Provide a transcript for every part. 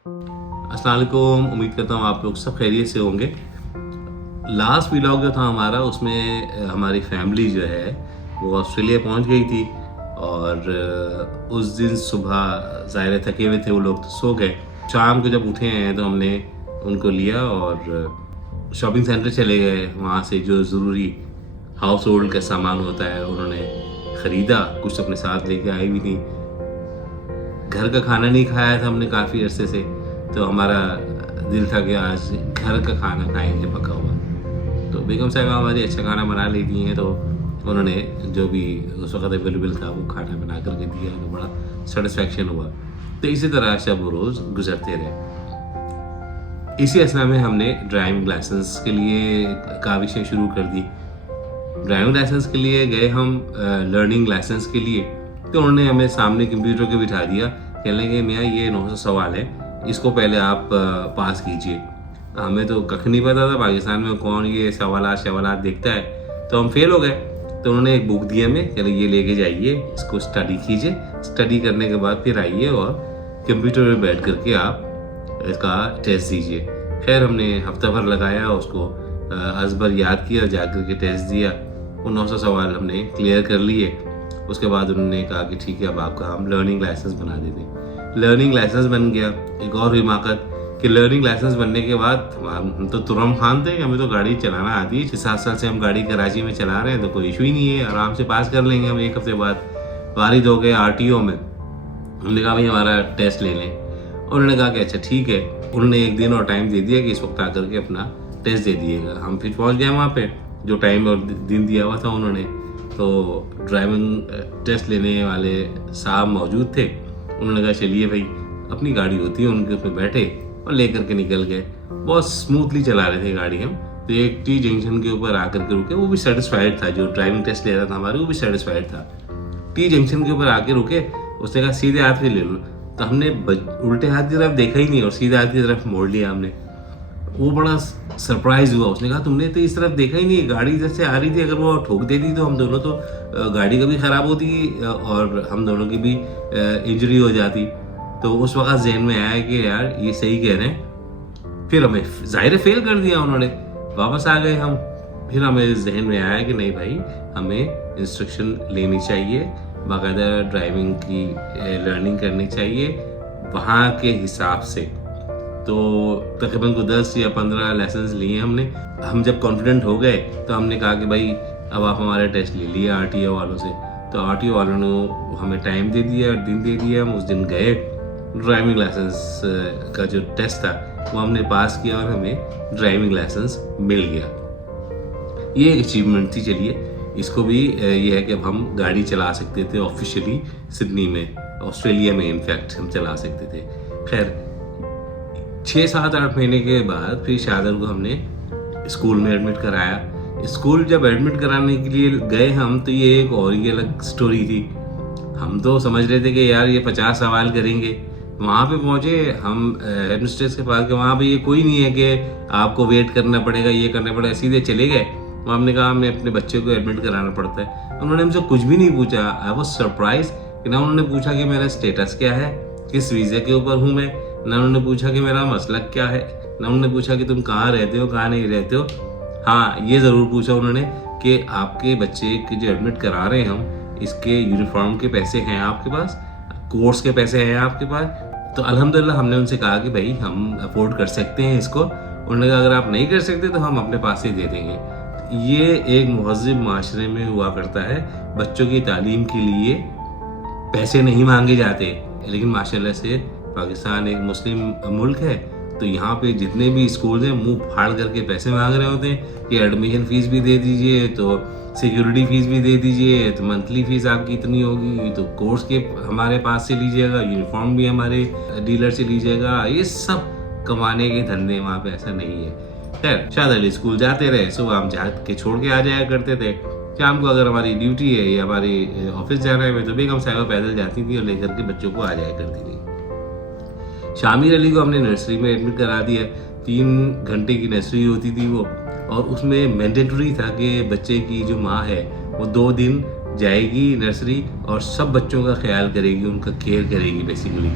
अस्सलाम वालेकुम। उम्मीद करता हूँ आप लोग सब खैरियत से होंगे। लास्ट व्लॉग जो था हमारा उसमें हमारी फैमिली जो है वो ऑस्ट्रेलिया पहुँच गई थी और उस दिन सुबह ज़ाहिर थके हुए थे वो लोग, तो सो गए। शाम को जब उठे हैं तो हमने उनको लिया और शॉपिंग सेंटर चले गए। वहाँ से जो ज़रूरी हाउस होल्ड का सामान होता है उन्होंने ख़रीदा, कुछ अपने साथ लेके आई भी थी। घर का खाना नहीं खाया था हमने काफ़ी अरसे से, तो हमारा दिल था कि आज घर का खाना खाएंगे पका हुआ। तो बेगम साहिबा हमारी अच्छा खाना बना लेती हैं, तो उन्होंने जो भी उस वक्त अवेलेबल था वो खाना बना करके दिया, तो बड़ा सेटिस्फेक्शन हुआ। तो इसी तरह शब रोज़ गुजरते रहे। इसी असना में हमने ड्राइविंग लाइसेंस के लिए काविशें शुरू कर दी। ड्राइविंग लाइसेंस के लिए गए हम लर्निंग लाइसेंस के लिए, तो उन्होंने हमें सामने कंप्यूटर के बिठा दिया। कह लेंगे मियाँ ये 900 सवाल है, इसको पहले आप पास कीजिए। हमें तो कख नहीं पता था पाकिस्तान में कौन ये सवालात देखता है, तो हम फेल हो गए। तो उन्होंने एक बुक दी हमें, चलो ये लेके जाइए, इसको स्टडी कीजिए, स्टडी करने के बाद फिर आइए और कंप्यूटर में बैठ करके आप इसका टेस्ट दीजिए। खैर हमने हफ्ता भर लगाया, उसको अज़बर याद किया, जा करके टेस्ट दिया। वो 900 सवाल हमने क्लियर कर लिए। उसके बाद उन्होंने कहा कि ठीक है अब आपका हम लर्निंग लाइसेंस बना देते हैं। लर्निंग लाइसेंस बन गया। एक और हिमाकत कि लर्निंग लाइसेंस बनने के बाद हम तो तुरम खान थे, हमें तो गाड़ी चलाना आती है। 6-7 साल से हम गाड़ी कराची में चला रहे हैं, तो कोई इशू ही नहीं है, आराम से पास कर लेंगे हम। एक हफ्ते बाद वारिद हो गए RTO में। उन्होंने कहा भाई हमारा टेस्ट ले लें। उन्होंने कहा कि अच्छा ठीक है। उन्होंने एक दिन और टाइम दे दिया कि इस वक्त आकर के अपना टेस्ट दे दिएगा। हम फिर पहुंच गए वहाँ पे, जो टाइम और दिन दिया हुआ था उन्होंने। तो ड्राइविंग टेस्ट लेने वाले साहब मौजूद थे। उन्होंने कहा चलिए भाई, अपनी गाड़ी होती है उनके उसमें बैठे और लेकर के निकल गए। बहुत स्मूथली चला रहे थे गाड़ी हम। तो एक T जंक्शन के ऊपर आकर के रुके, वो भी सेटिस्फाइड था, जो ड्राइविंग टेस्ट ले रहा था हमारे, वो भी सेटिस्फाइड था। T जंक्शन के ऊपर आके रुके, उसने कहा सीधे हाथ पे ले लो। तो हमने उल्टे हाथ की तरफ देखा ही नहीं और सीधे हाथ की तरफ मोड़ लिया हमने। वो बड़ा सरप्राइज हुआ। उसने कहा तुमने तो इस तरफ देखा ही नहीं, गाड़ी इधर से आ रही थी, अगर वो ठोक देती तो हम दोनों तो गाड़ी का भी ख़राब होती और हम दोनों की भी इंजरी हो जाती। तो उस वक्त जहन में आया कि यार ये सही कह रहे हैं। फिर हमें ज़ाहिर फेल कर दिया उन्होंने, वापस आ गए हम। फिर हमें जहन में आया कि नहीं भाई, हमें इंस्ट्रक्शन लेनी चाहिए, बाकायदा ड्राइविंग की लर्निंग करनी चाहिए वहाँ के हिसाब से। तो तकरीबन को 10 या 15 लेसन्स लिए हमने। हम जब कॉन्फिडेंट हो गए तो हमने कहा कि भाई अब आप हमारा टेस्ट ले लिए RTO वालों से। तो RTO वालों ने हमें टाइम दे दिया, दिन दे दिया। हम उस दिन गए, ड्राइविंग लाइसेंस का जो टेस्ट था वो हमने पास किया और हमें ड्राइविंग लाइसेंस मिल गया। ये एक अचीवमेंट थी। चलिए इसको भी ये है कि अब हम गाड़ी चला सकते थे ऑफिशियली सिडनी में, ऑस्ट्रेलिया में इनफैक्ट हम चला सकते थे। खैर 6-7-8 महीने के बाद फिर शादर को हमने स्कूल में एडमिट कराया। स्कूल जब एडमिट कराने के लिए गए हम, तो ये एक और ही अलग स्टोरी थी। हम तो समझ रहे थे कि यार ये 50 सवाल करेंगे। वहाँ पे पहुँचे हम हेडमिस्ट्रेस के पास के, वहाँ पे ये कोई नहीं है कि आपको वेट करना पड़ेगा, ये करना पड़ेगा, सीधे चले गए। वहाँ हमने कहा हमें अपने बच्चे को एडमिट कराना पड़ता है। उन्होंने हमसे कुछ भी नहीं पूछा। आई वॉज सरप्राइज कि ना उन्होंने पूछा कि मेरा स्टेटस क्या है, किस वीज़े के ऊपर हूँ मैं, ना उन्होंने पूछा कि मेरा मसलक क्या है, ना उन्होंने पूछा कि तुम कहाँ रहते हो, कहाँ नहीं रहते हो। हाँ ये ज़रूर पूछा उन्होंने कि आपके बच्चे के जो एडमिट करा रहे हैं हम, इसके यूनिफॉर्म के पैसे हैं आपके पास, कोर्स के पैसे हैं आपके पास। तो अल्हम्दुलिल्लाह हमने उनसे कहा कि भाई हम अफोर्ड कर सकते हैं इसको। उन्होंने कहा अगर आप नहीं कर सकते तो हम अपने पास से दे देंगे। ये एक महज़ब माशरे में हुआ करता है, बच्चों की तालीम के लिए पैसे नहीं मांगे जाते। लेकिन माशाल्लाह से पाकिस्तान एक मुस्लिम मुल्क है, तो यहाँ पे जितने भी स्कूल हैं मुंह फाड़ करके पैसे मांग रहे होते हैं कि एडमिशन फ़ीस भी दे दीजिए, तो सिक्योरिटी फ़ीस भी दे दीजिए, तो मंथली फ़ीस आपकी इतनी होगी, तो कोर्स के हमारे पास से लीजिएगा, यूनिफॉर्म भी हमारे डीलर से लीजिएगा। ये सब कमाने के धंधे, वहाँ पे ऐसा नहीं है। खैर शाद अली स्कूल जाते रहे, सुबह हम जा के छोड़ के आ जाया करते थे। शाम को अगर हमारी ड्यूटी है या हमारी ऑफिस जाना है तो बेगम साहिबा पैदल जाती थी और लेकर के बच्चों को आ जाया करती थी। शामिर अली को हमने नर्सरी में एडमिट करा दिया। 3 घंटे की नर्सरी होती थी वो, और उसमें मैंडेटरी था कि बच्चे की जो माँ है वो 2 दिन जाएगी नर्सरी और सब बच्चों का ख्याल करेगी, उनका केयर करेगी बेसिकली।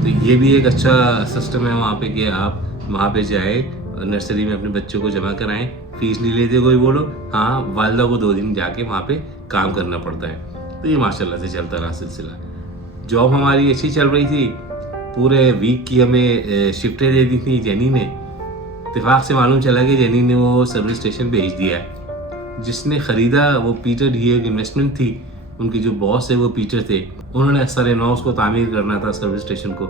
तो ये भी एक अच्छा सिस्टम है वहाँ पे कि आप वहाँ पे जाए, नर्सरी में अपने बच्चों को जमा कराएं, फीस नहीं लेते कोई वो लोग। हाँ, वालिदा को 2 दिन जाके वहाँ पे काम करना पड़ता है। तो ये माशाल्लाह से चलता रहा सिलसिला। जॉब हमारी अच्छी चल रही थी, पूरे वीक की हमें शिफ्टें दे दी थी जेनी ने। इत्तेफाक से मालूम चला कि जेनी ने वो सर्विस स्टेशन भेज दिया है। जिसने ख़रीदा वो पीटर डी एक इन्वेस्टमेंट थी, उनके जो बॉस है वो पीटर थे। उन्होंने सर-ए-नौ उसको तामीर करना था सर्विस स्टेशन को।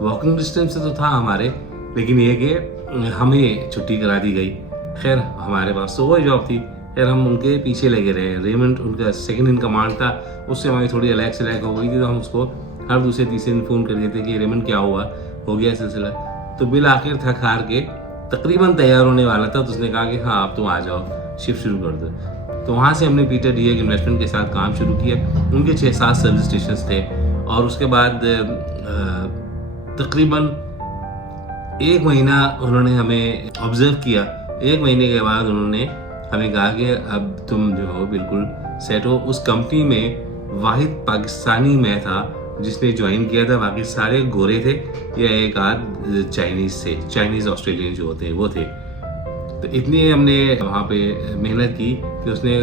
वॉकिंग डिस्टेंस से तो था हमारे, लेकिन ये कि हमें छुट्टी करा दी गई। खैर हमारे पास तो वही जॉब थी। खैर हम उनके पीछे लगे रहे। रेमंड उनका सेकंड इन कमांड था, उससे हमारी थोड़ी अलग से अलग हो गई थी, तो हम उसको हर दूसरे तीसरे दिन फ़ोन कर देते कि रेमंड क्या हुआ, हो गया सिलसिला। तो बिल आखिर थक हार के तकरीबन तैयार होने वाला था, तो उसने कहा कि हाँ आप तुम आ जाओ, शिफ्ट शुरू कर दो। तो वहाँ से हमने पीटर डी एक इन्वेस्टमेंट के साथ काम शुरू किया। उनके 6-7 सर्विस स्टेशन थे, और उसके बाद तकरीबन 1 महीना उन्होंने हमें ऑब्जर्व किया। 1 महीने के बाद उन्होंने हमें कहा कि अब तुम जो हो बिल्कुल सेट हो। उस कंपनी में वाहिद पाकिस्तानी मैं था जिसने ज्वाइन किया था, बाकी सारे गोरे थे या एक आध चाइनीज़ थे, चाइनीज़ ऑस्ट्रेलियन जो होते हैं वो थे। तो इतनी हमने वहाँ पे मेहनत की कि उसने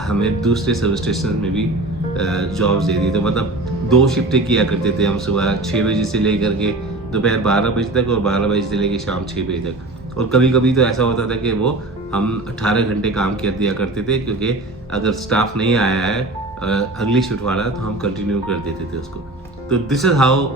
हमें दूसरे सर्विस स्टेशन में भी जॉब्स दे दी। तो मतलब 2 शिफ्टें किया करते थे हम, सुबह 6 बजे से लेकर के दोपहर 12 बजे तक, और 12 बजे से लेकर शाम 6 बजे तक। और कभी कभी तो ऐसा होता था कि वो हम 18 घंटे काम कर दिया करते थे, क्योंकि अगर स्टाफ नहीं आया है अगली शिफ्ट वाला, तो हम कंटिन्यू कर देते थे उसको। तो this is how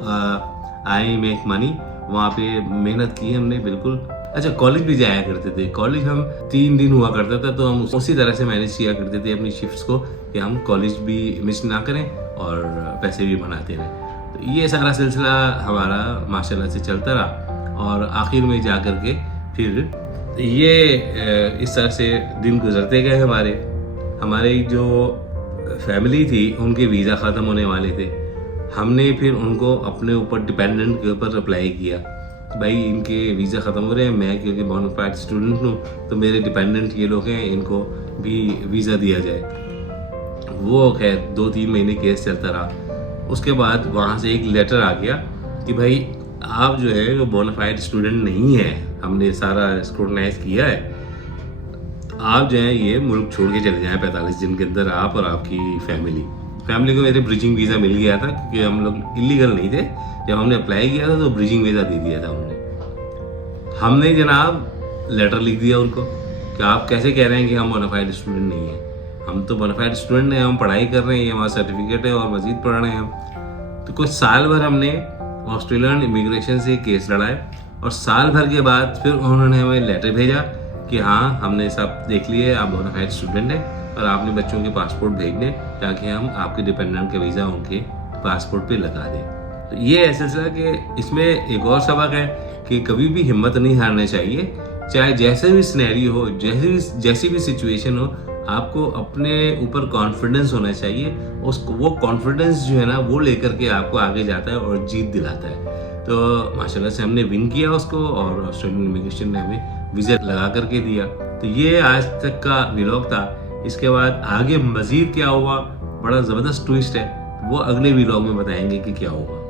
I make money. वहाँ पे मेहनत की हमने बिल्कुल। अच्छा, कॉलेज भी जाया करते थे। कॉलेज हम 3 दिन हुआ करता था, तो हम उसी तरह से मैनेज किया करते थे अपनी शिफ्ट्स को कि हम कॉलेज भी मिस ना करें और पैसे भी बनाते रहें। तो ये सारा सिलसिला हमारा माशाल्लाह से चलता रहा, और आखिर में जा कर के फिर ये इस तरह से दिन गुजरते गए हमारे जो फैमिली थी उनके वीज़ा ख़त्म होने वाले थे। हमने फिर उनको अपने ऊपर डिपेंडेंट के ऊपर अप्लाई किया। भाई इनके वीज़ा ख़त्म हो रहे हैं, मैं क्योंकि बोनाफाइड स्टूडेंट हूँ तो मेरे डिपेंडेंट ये लोग हैं, इनको भी वीज़ा दिया जाए। वो खैर 2-3 महीने केस चलता रहा। उसके बाद वहाँ से एक लेटर आ गया कि भाई आप जो है वो बोनाफाइड स्टूडेंट नहीं है, हमने सारा स्क्रूटनाइज किया है, आप जो है ये मुल्क छोड़ के चले जाएं 45 दिन के अंदर, आप और आपकी फैमिली को मेरे ब्रिजिंग वीज़ा मिल गया था, क्योंकि हम लोग इलीगल नहीं थे। जब हमने अप्लाई किया था तो ब्रिजिंग वीज़ा दे दिया था हमने जनाब लेटर लिख दिया उनको कि आप कैसे कह रहे हैं कि हम बोनाफाइड स्टूडेंट नहीं हैं। हम तो बोनाफाइड स्टूडेंट हैं, हम पढ़ाई कर रहे हैं, हमारा सर्टिफिकेट है और मज़ीद पढ़ रहे हैं हम। तो कुछ साल भर हमने ऑस्ट्रेलियन इमिग्रेशन से केस लड़ाए, और साल भर के बाद फिर उन्होंने हमें लेटर भेजा कि हाँ हमने सब देख लिए, आप बोनाफाइड स्टूडेंट हैं और आपने बच्चों के पासपोर्ट भेजने, ताकि हम आपके डिपेंडेंट का वीज़ा उनके पासपोर्ट पे लगा दें। तो ये ऐसा सिलसिला कि इसमें एक और सबक है कि कभी भी हिम्मत नहीं हारना चाहिए। चाहे जैसे भी सिनेरियो हो, जैसी भी सिचुएशन हो, आपको अपने ऊपर कॉन्फिडेंस होना चाहिए। उसको वो कॉन्फिडेंस जो है ना वो लेकर के आपको आगे जाता है और जीत दिलाता है। तो माशाल्लाह से हमने विन किया उसको, और ऑस्ट्रेलियन इमिग्रेशन ने हमें वीज़ा लगा करके दिया। तो ये आज तक का व्लॉग था। इसके बाद आगे मज़ीद क्या हुआ, बड़ा ज़बरदस्त ट्विस्ट है, वो अगले व्लॉग में बताएंगे कि क्या हुआ।